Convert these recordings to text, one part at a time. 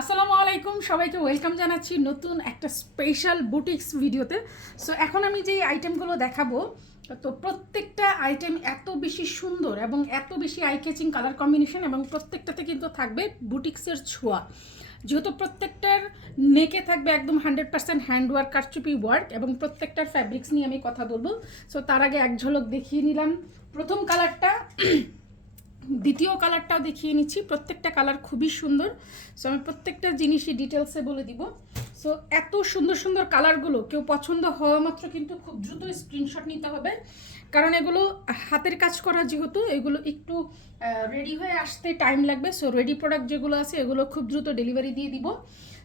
আসসালামু আলাইকুম, সবাইকে ওয়েলকাম জানাচ্ছি নতুন একটা স্পেশাল বুটিক্স ভিডিওতে। সো এখন আমি যেই আইটেমগুলো দেখাবো, তো প্রত্যেকটা আইটেম এত বেশি সুন্দর এবং এত বেশি আই ক্যাচিং কালার কম্বিনেশন, এবং প্রত্যেকটাতে কিন্তু থাকবে বুটিক্সের ছোঁয়া। যেহেতু প্রত্যেকটার নেকে থাকবে একদম 100% হ্যান্ডওয়ার্ক, কারচুপি ওয়ার্ক, এবং প্রত্যেকটার ফ্যাব্রিক্স নিয়ে আমি কথা বলবো। সো তার আগে এক ঝলক দেখিয়ে নিলাম প্রথম কালারটা, দ্বিতীয় কালারটাও দেখিয়ে নিচ্ছি। প্রত্যেকটা কালার খুবই সুন্দর। সো আমি প্রত্যেকটা জিনিসই ডিটেলসে বলে দিব। সো এত সুন্দর সুন্দর কালারগুলো কেউ পছন্দ হওয়া মাত্র কিন্তু খুব দ্রুত স্ক্রিনশট নিতে হবে, কারণ এগুলো হাতের কাজ করা, যেহেতু এগুলো একটু রেডি হয়ে আসতে টাইম লাগবে। সো রেডি প্রোডাক্ট যেগুলো আছে এগুলো খুব দ্রুত ডেলিভারি দিয়ে দিব।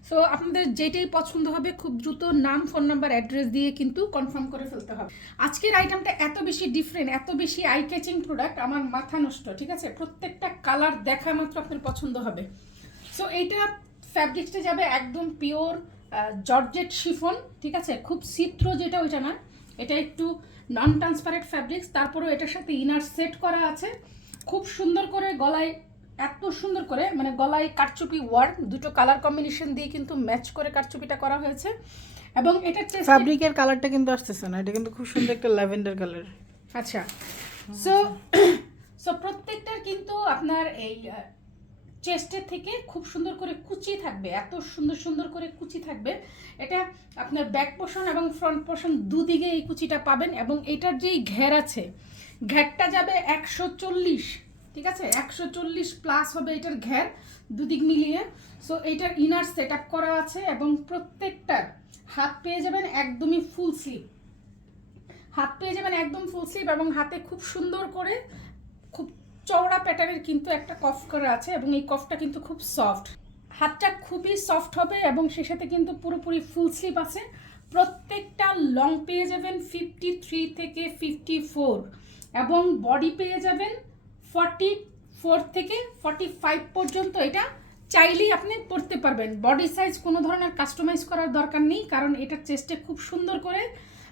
সো আপনাদের যেটাই পছন্দ হবে খুব দ্রুত নাম, ফোন নাম্বার, অ্যাড্রেস দিয়ে কিন্তু কনফার্ম করে ফেলতে হবে। আজকের আইটেমটা এত বেশি ডিফারেন্ট, এত বেশি আই ক্যাচিং প্রোডাক্ট, আমার মাথা নষ্ট। ঠিক আছে, প্রত্যেকটা কালার দেখা মাত্র আপনার পছন্দ হবে। সো এইটা ফ্যাব্রিক্সটা যাবে একদম পিওর জর্জেট শিফন। ঠিক আছে, খুব চিত্র যেটা ওইটা না, এটা একটু নন ট্রান্সপারেন্ট ফ্যাব্রিক্স। তারপরেও এটার সাথে ইনার সেট করা আছে খুব সুন্দর করে, গলায় এত সুন্দর করে, মানে গলায় কারচুপি ওয়ার্ক, দুটো কালার কম্বিনেশন দিয়ে কিন্তু ম্যাচ করে কারচুপিটা করা হয়েছে। এবং এটা ফ্যাব্রিকের কালারটা কিন্তু আসতেছে না, এটা কিন্তু খুব সুন্দর একটা ল্যাভেন্ডার কালার। আচ্ছা, সো সো প্রত্যেকটার কিন্তু আপনার এই চেস্টের থেকে খুব সুন্দর করে কুচি থাকবে, এত সুন্দর সুন্দর করে কুচি থাকবে। এটা আপনার ব্যাক পোর্শন এবং ফ্রন্ট পোর্শন দুদিকে এই কুচিটা পাবেন। এবং এটার যেই ঘের আছে, ঘেরটা যাবে 140। ঠিক আছে, 140 প্লাস হবে এটার ঘের দুদিক মিলিয়ে। সো এইটার ইনার সেট আপ করা আছে, এবং প্রত্যেকটার হাত পেয়ে যাবেন একদমই ফুল স্লিভ। হাত পেয়ে যাবেন একদম ফুল স্লিভ, এবং হাতে খুব সুন্দর করে খুব চওড়া প্যাটার্নের কিন্তু একটা কফ করা আছে, এবং এই কফটা কিন্তু খুব সফট। হাতটা খুবই সফট হবে, এবং সে সাথে কিন্তু পুরোপুরি ফুল স্লিভ আছে। প্রত্যেকটা লং পেয়ে যাবেন 53 থেকে 54, এবং বডি পেয়ে যাবেন 44 থেকে 45 পর্যন্ত। এটা চাইলেই আপনি পরতে পারবেন। বডি সাইজ কোনো ধরনের কাস্টমাইজ করার দরকার নেই, কারণ এটা চেস্টে খুব সুন্দর করে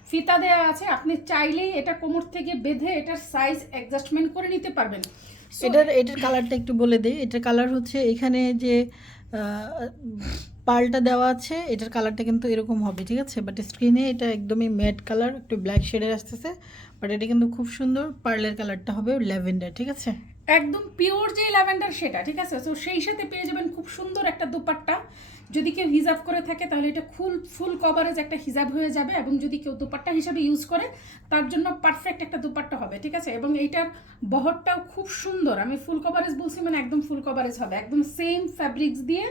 ফিতা দেওয়া আছে। আপনি চাইলেই এটা কোমর থেকে বেঁধে এটার সাইজ অ্যাডজাস্টমেন্ট করে নিতে পারবেন। এটার কালারটা একটু বলে দিই। এটার কালার হচ্ছে, এখানে যে পার্লটা দেওয়া আছে এটার কালারটা কিন্তু এরকম হবে, ঠিক আছে। বাট স্ক্রিনে এটা একদমই ম্যাট কালার, একটু ব্ল্যাক শেডের আসতেছে। বাট এটা কিন্তু খুব সুন্দর, পার্লের কালারটা হবে ল্যাভেন্ডার, ঠিক আছে, একদম পিওর যে ল্যাভেন্ডার সেটা। ঠিক আছে, তো সেই সাথে পেয়ে যাবেন খুব সুন্দর একটা দোপাট্টা। যদি কেউ হিজাব করে থাকে তাহলে এটা ফুল কভারেজ একটা হিজাব হয়ে যাবে, এবং যদি কেউ দোপাট্টা হিসাবে ইউজ করে তার জন্য পারফেক্ট একটা দোপাট্টা হবে। ঠিক আছে, এবং এইটার বহরটাও খুব সুন্দর। আমি ফুল কভারেজ বলছি মানে একদম ফুল কভারেজ হবে, একদম সেম ফ্যাব্রিক্স দিয়ে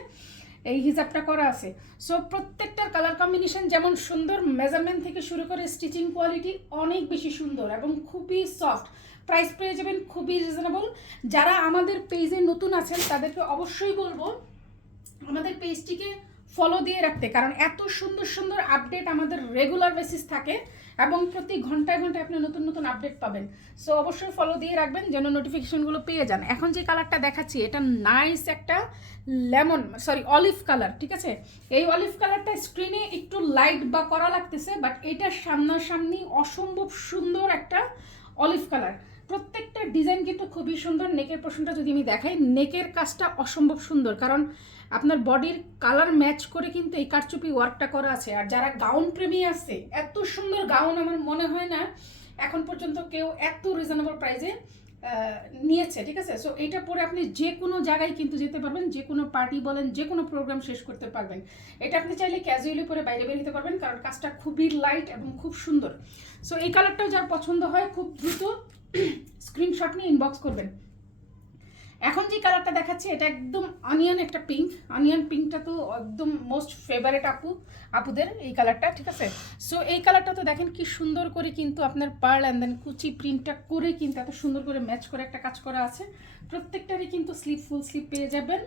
এই হিজাবটা করা আছে। সো প্রত্যেকটার কালার কম্বিনেশন যেমন সুন্দর, মেজারমেন্ট থেকে শুরু করে স্টিচিং কোয়ালিটি অনেক বেশি সুন্দর এবং খুবই সফট। প্রাইস পেয়ে যাবেন খুবই রিজনেবল। যারা আমাদের পেজে নতুন আছেন তাদেরকে অবশ্যই বলবো আমাদের পেজটিকে ফলো দিয়ে রাখতে, কারণ এত সুন্দর সুন্দর আপডেট আমাদের রেগুলার বেসিস থাকে, এবং প্রতি ঘন্টায় ঘন্টায় আপনি নতুন নতুন আপডেট পাবেন। সো অবশ্যই ফলো দিয়ে রাখবেন যেন নোটিফিকেশনগুলো পেয়ে যান। এখন যে কালারটা দেখাচ্ছি এটা নাইস একটা অলিভ কালার। ঠিক আছে, এই অলিভ কালারটা স্ক্রিনে একটু লাইট বা করা লাগতেছে, বাট এটা সামনাসামনি অসম্ভব সুন্দর একটা অলিভ কালার। প্রত্যেকটা ডিজাইন কিন্তু খুবই সুন্দর। নেকের পোর্শনটা যদি আমি দেখাই, নেকের কাজটা অসম্ভব সুন্দর, কারণ আপনার বডির কালার ম্যাচ করে কিন্তু এই কারচুপি ওয়ার্কটা করা আছে। আর যারা গাউন প্রেমী আছে, এত সুন্দর গাউন আমার মনে হয় না এখন পর্যন্ত কেউ এত রিজনেবল প্রাইসে নিয়েছে। ঠিক আছে, সো এইটা পরে আপনি যে কোনো জায়গায় কিন্তু যেতে পারবেন, যে কোনো পার্টি বলেন, যে কোনো প্রোগ্রাম শেষ করতে পারবেন। এটা আপনি চাইলে ক্যাজুয়ালি পরে বাইরে বের হতে পারবেন, কারণ কাজটা খুবই লাইট এবং খুব সুন্দর। সো এই কালারটাও যার পছন্দ হয় খুব দ্রুত স্ক্রিনশট নিয়ে ইনবক্স করবেন। এখন যে কালারটা দেখাচ্ছে এটা একদম অনিয়ন একটা পিঙ্ক। অনিয়ন পিঙ্কটা তো একদম মোস্ট ফেভারিট আপুদের এই কালারটা। ঠিক আছে, সো এই কালারটা তো দেখেন কি সুন্দর করে কিন্তু আপনার পার্ল অ্যান্ড দেন কুচি প্রিন্টটা করে কিন্তু এত সুন্দর করে ম্যাচ করে একটা কাজ করা আছে। প্রত্যেকটারই কিন্তু ফুল স্লিভ পেয়ে যাবেন।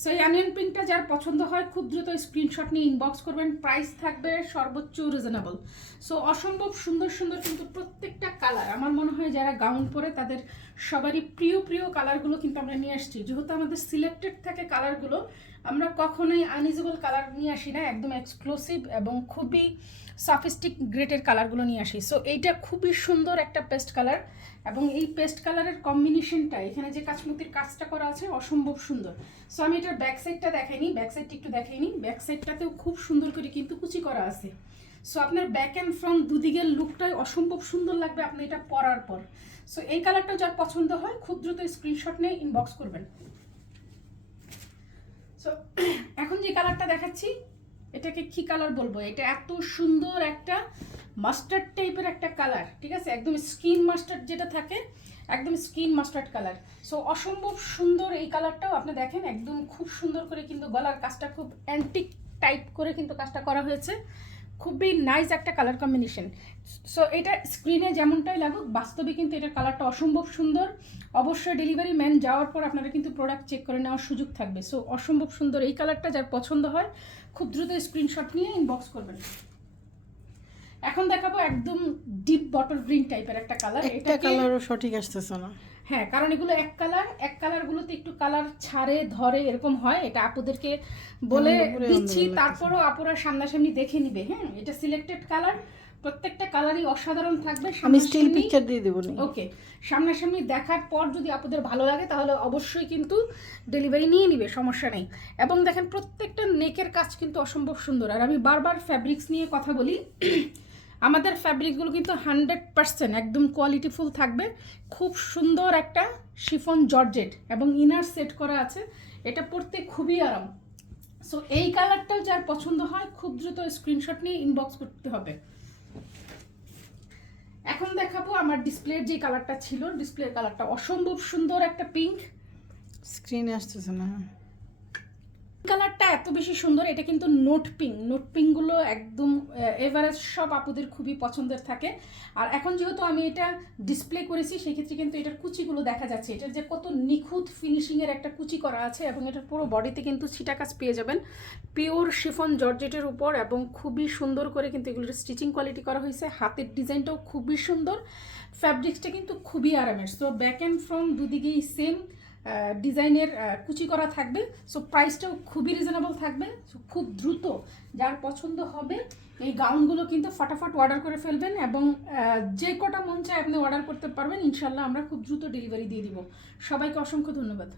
সো এই অনিয়ন পিঙ্কটা যার পছন্দ হয় খুব দ্রুত স্ক্রিনশট নিয়ে ইনবক্স করবেন। প্রাইস থাকবে সর্বোচ্চ রিজনেবল। সো অসম্ভব সুন্দর সুন্দর কিন্তু প্রত্যেকটা কালার। আমার মনে হয় যারা গাউন পরে তাদের সবারই প্রিয় প্রিয় কালারগুলো কিন্তু আমরা নিয়ে আসছি। যেহেতু আমাদের সিলেক্টেড থাকে কালারগুলো, আমরা কখনোই আনইউজেবল কালার নিয়ে আসি না, একদম এক্সক্লুসিভ এবং খুবই সফিস্টিক গ্রেটের কালারগুলো নিয়ে আসি। সো এইটা খুবই সুন্দর একটা পেস্ট কালার, এবং এই পেস্ট কালারের কম্বিনেশনটা, এখানে যে কাচমুতির কাজটা করা আছে অসম্ভব সুন্দর। সো আমি এটার ব্যাক সাইডটা দেখাইনি, ব্যাক সাইডটা একটু দেখাইনি। ব্যাক সাইডটাতেও খুব সুন্দর করে কিন্তু কুচি করা আছে। সো আপনার ব্যাক অ্যান্ড ফ্রন্ট দুদিকের লুকটাই অসম্ভব সুন্দর লাগবে আপনি এটা পরার পর। সো এই কালারটা যার পছন্দ হয় খুব দ্রুত স্ক্রিনশট নিয়ে ইনবক্স করবেন। সো এখন যে কালারটা দেখাচ্ছি এটাকে কি কালার বলবো, এটা এত সুন্দর একটা মাস্টার্ড টাইপের একটা কালার, ঠিক আছে, একদম স্কিন মাস্টার্ড যেটা থাকে, একদম স্কিন মাস্টার্ড কালার। সো অসম্ভব সুন্দর এই কালারটাও আপনি দেখেন, একদম খুব সুন্দর করে কিন্তু গলার কাজটা খুব অ্যান্টিক টাইপ করে কিন্তু কাজটা করা হয়েছে, খুবই নাইস একটা কালার কম্বিনেশন। সো এটা স্ক্রিনে যেমনটাই লাগুক, বাস্তবে কিন্তু এটার কালারটা অসম্ভব সুন্দর। অবশ্যই ডেলিভারি ম্যান যাওয়ার পর আপনারা কিন্তু প্রোডাক্ট চেক করে নেওয়ার সুযোগ থাকবে। সো অসম্ভব সুন্দর এই কালারটা যার পছন্দ হয় খুব দ্রুত স্ক্রিনশট নিয়ে ইনবক্স করবেন। এখন দেখাবো একদম ডিপ বটল গ্রিন টাইপের একটা কালার। এটা কালারও সঠিক আসতেছে না। হ্যাঁ, কারণ এগুলো এক কালারগুলোতে একটু কালার ছাড়ে ধরে এরকম হয়, এটা আপুদেরকে বলে দিচ্ছি, তারপরও আপুরা সামনাসামনি দেখে নিবে। হ্যাঁ, এটা সিলেক্টেড কালার, প্রত্যেকটা কালারই অসাধারণ থাকবে। আমি স্টিল পিকচার দিয়ে দেব না। ওকে, সামনাসামনি দেখার পর যদি আপনাদের ভালো লাগে তাহলে অবশ্যই কিন্তু ডেলিভারি নিয়ে নিবে, সমস্যা নেই। এবং দেখেন প্রত্যেকটা নেকের কাজ কিন্তু অসম্ভব সুন্দর। আর আমি বারবার ফ্যাব্রিক্স নিয়ে কথা বলি, আমাদের ফ্যাব্রিকগুলো কিন্তু 100% একদম কোয়ালিটিফুল থাকবে। খুব সুন্দর একটা শিফন জর্জেট এবং ইনার সেট করা আছে, এটা পরতে খুবই আরাম। সো এই কালারটাও যার পছন্দ হয় খুব দ্রুত স্ক্রিনশট নিয়ে ইনবক্স করতে হবে। এখন দেখাবো আমার ডিসপ্লের যে কালারটা ছিল, ডিসপ্লের কালারটা অসম্ভব সুন্দর একটা পিঙ্ক, স্ক্রিনে আসতেছে না। কালারটা এত বেশি সুন্দর, এটা কিন্তু নোট পিঙ্কগুলো একদম এভারেজ সব আপুদের খুবই পছন্দের থাকে। আর এখন যেহেতু আমি এটা ডিসপ্লে করেছি সেক্ষেত্রে কিন্তু এটার কুচিগুলো দেখা যাচ্ছে, এটার যে কত নিখুঁত ফিনিশিংয়ের একটা কুচি করা আছে, এবং এটার পুরো বডিতে কিন্তু ছিটা কাজ পেয়ে যাবেন পিওর শিফন জর্জেটের উপর, এবং খুবই সুন্দর করে কিন্তু এগুলোর স্টিচিং কোয়ালিটি করা হয়েছে। হাতের ডিজাইনটাও খুবই সুন্দর, ফ্যাব্রিক্সটা কিন্তু খুবই আরামের। সো ব্যাক অ্যান্ড ফ্রন্ট দুদিকেই সেম ডিজাইনের কুচি করা থাকবে। সো প্রাইসটাও খুবই রিজনেবল থাকবে। সো খুব দ্রুত যার পছন্দ হবে এই গাউনগুলো কিন্তু ফটাফট অর্ডার করে ফেলবেন, এবং যে কটা মন চায় আপনি অর্ডার করতে পারবেন। ইনশাল্লাহ আমরা খুব দ্রুত ডেলিভারি দিয়ে দিব। সবাইকে অসংখ্য ধন্যবাদ।